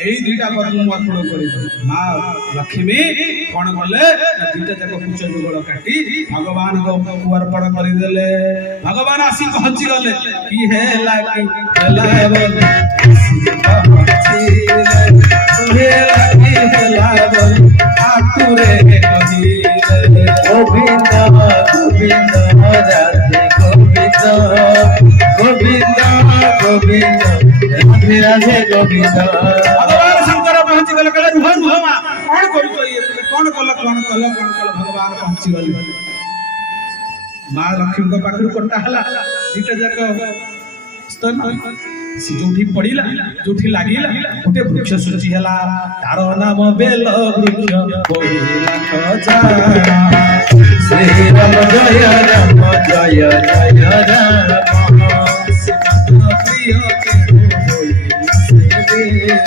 यही दुईटा पद्म अर्पण कर माँ लक्ष्मी कौन कले दुईटा जाक कुच जुगल काटी भगवान को अर्पण करदे। भगवान आसी पहुंची गले कि हेला कि हेला बोल आतुरे कहिले गोविंद गोविंद राधे गोविंद गोविंद गोविंद राधे राधे गोविंद। भगवान शंकर पहुंची गले कहले रुह रुह मां कौन करू ये कौन कल भगवान पहुंची गले। मां लक्ष्मी को पाखरु कोटा हला दीटा जाक स्तन जोठी पड़िला जोठी लागिला गोटे वृक्ष सूची हला तार नाम बेल वृक्ष कोइला खजा श्री राम जय जय जय राम।